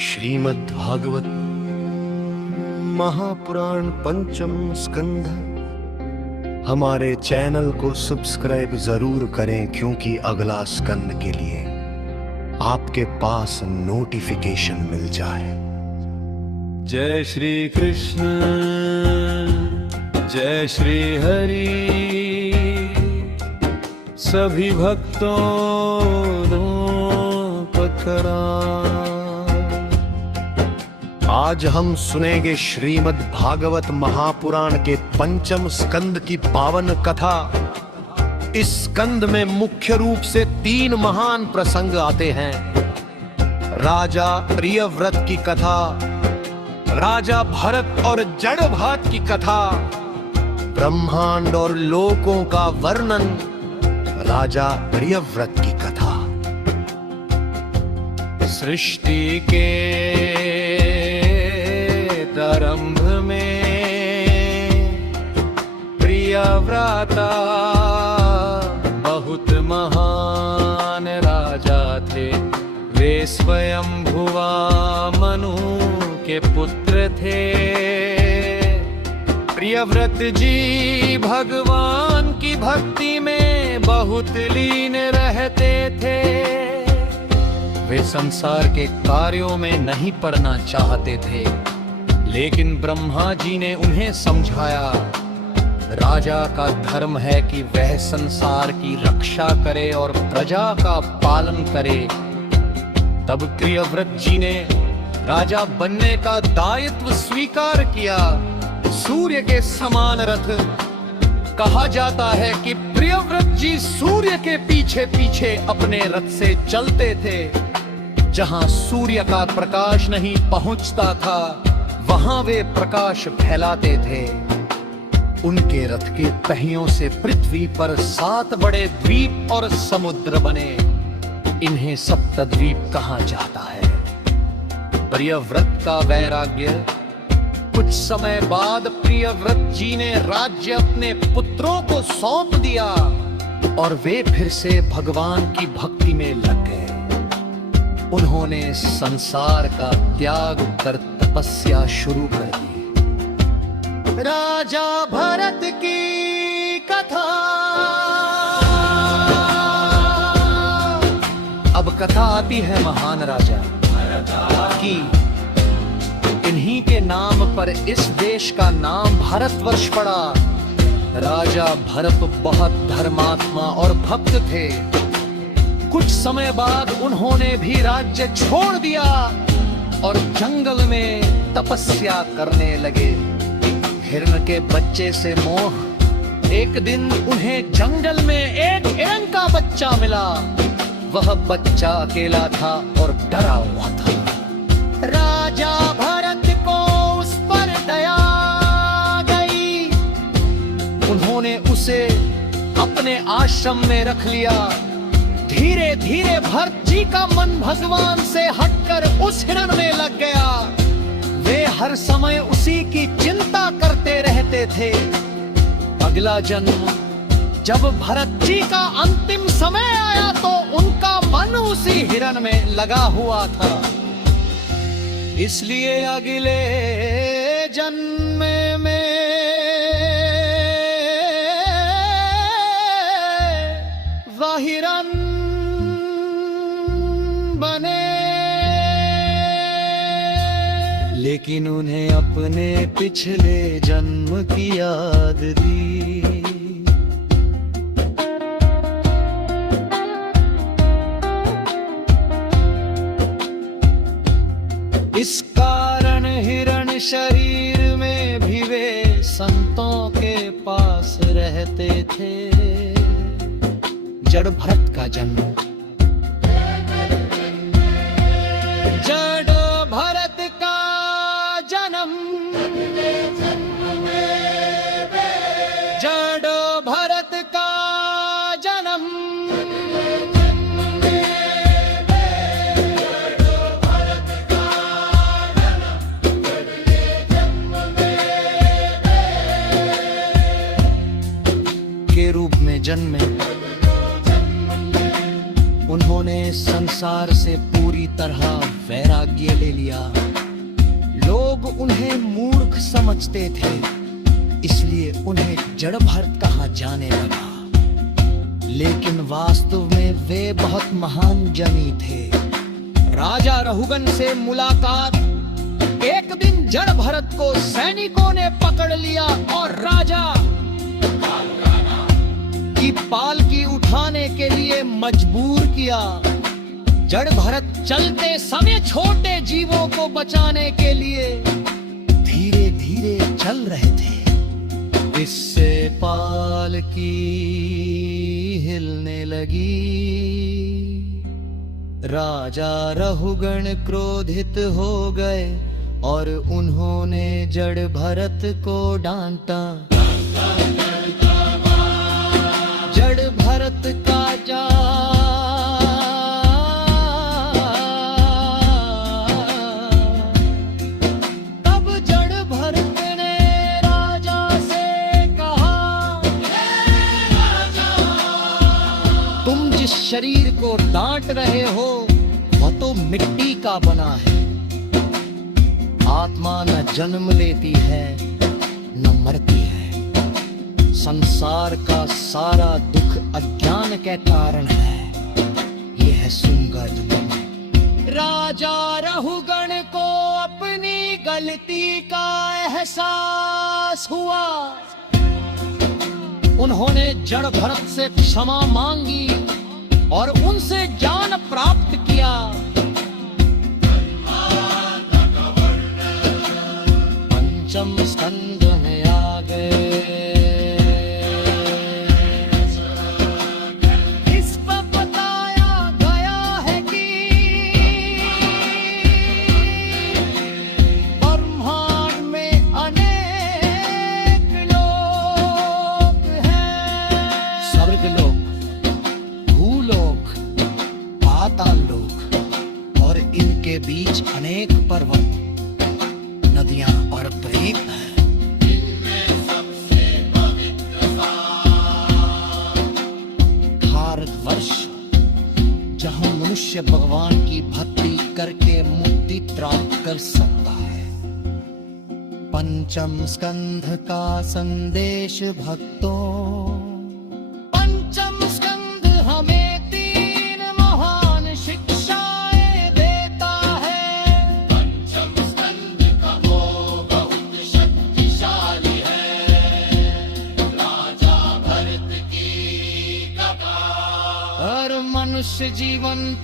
श्रीमद् भागवत महापुराण पंचम स्कंध। हमारे चैनल को सब्सक्राइब जरूर करें क्योंकि अगला स्कंद के लिए आपके पास नोटिफिकेशन मिल जाए। जय श्री कृष्ण जय श्री हरि। सभी भक्तों पथरा। आज हम सुनेंगे श्रीमद् भागवत महापुराण के पंचम स्कंद की पावन कथा। इस स्कंद में मुख्य रूप से 3 महान प्रसंग आते हैं। राजा प्रियव्रत की कथा, राजा भरत और जड़ भात की कथा, ब्रह्मांड और लोकों का वर्णन, राजा प्रियव्रत की कथा। सृष्टि के प्रारंभ में प्रियव्रता बहुत महान राजा थे। वे स्वयं भुवा मनु के पुत्र थे। प्रियव्रत जी भगवान की भक्ति में बहुत लीन रहते थे। वे संसार के कार्यों में नहीं पड़ना चाहते थे, लेकिन ब्रह्मा जी ने उन्हें समझाया, राजा का धर्म है कि वह संसार की रक्षा करे और प्रजा का पालन करे। तब प्रियव्रत जी ने राजा बनने का दायित्व स्वीकार किया। सूर्य के समान रथ। कहा जाता है कि प्रियव्रत जी सूर्य के पीछे पीछे अपने रथ से चलते थे। जहां सूर्य का प्रकाश नहीं पहुंचता था, वहां वे प्रकाश फैलाते थे। उनके रथ के पहियों से पृथ्वी पर 7 बड़े द्वीप और समुद्र बने। इन्हें सप्तद्वीप कहा जाता है। प्रियव्रत का वैराग्य। कुछ समय बाद प्रियव्रत जी ने राज्य अपने पुत्रों को सौंप दिया और वे फिर से भगवान की भक्ति में लग गए। उन्होंने संसार का त्याग कर तपस्या शुरू कर दी। राजा भरत की कथा। अब कथा आती है महान राजा की। इन्हीं के नाम पर इस देश का नाम भारतवर्ष पड़ा। राजा भरत बहुत धर्मात्मा और भक्त थे। कुछ समय बाद उन्होंने भी राज्य छोड़ दिया और जंगल में तपस्या करने लगे। हिरण के बच्चे से मोह। एक दिन उन्हें जंगल में एक हिरण का बच्चा मिला। वह बच्चा अकेला था और डरा हुआ था। राजा भरत को उस पर दया गई। उन्होंने उसे अपने आश्रम में रख लिया। धीरे धीरे भरत जी का मन भगवान से हटकर उस हिरण में लग गया। वे हर समय उसी की चिंता करते रहते थे। अगला जन्म जब भरत जी का अंतिम समय आया तो उनका मन उसी हिरण में लगा हुआ था। इसलिए अगले जन्म में वह हिरण बने। लेकिन उन्हें अपने पिछले जन्म की याद दी। इस कारण हिरण शरीर में भी वे संतों के पास रहते थे। जड़ भरत का जन्म। जड़ भरत का जन्म। जड़ भरत का जन्म। के रूप में जन्मे। इस संसार से पूरी तरह वैराग्य ले लिया। लोग उन्हें मूर्ख समझते थे, इसलिए उन्हें जड़ भरत कहा जाने लगा। लेकिन वास्तव में वे बहुत महान जनी थे। राजा रहुगन से मुलाकात। एक दिन जड़ भरत को सैनिकों ने पकड़ लिया और राजा की पालकी उठाने के लिए मजबूर किया। जड़ भरत चलते समय छोटे जीवों को बचाने के लिए धीरे धीरे चल रहे थे। इससे पालकी हिलने लगी। राजा रहुगण क्रोधित हो गए और उन्होंने जड़ भरत को डांटा। जड़ भरत का जा तब जड़ भरत ने राजा से कहा, तुम जिस शरीर को डांट रहे हो वह तो मिट्टी का बना है। आत्मा न जन्म लेती है न मरती है। संसार का सारा दुख अज्ञान के कारण है। यह है सुंगध। राजा रहुगण को अपनी गलती का एहसास हुआ। उन्होंने जड़ भरत से क्षमा मांगी और उनसे ज्ञान प्राप्त किया। पंचम स्कंद में आ गए। इस पर बताया गया है कि ब्रह्मांड में अनेक लोक हैं। स्वर्गलोक, भूलोक, पाताल लोक और इनके बीच अनेक पर्वत, नदियां और प्रेत हैं। भारतवर्ष जहां मनुष्य भगवान की भक्ति करके मुक्ति प्राप्त कर सकता है। पंचम स्कंध का संदेश भक्तों। पंचम स्कंध हमें तीन महान शिक्षाएं देता है। पंचम स्कंद का वो बहुत शक्तिशाली है। राजा भरत की कथा हर मनुष्य जीवन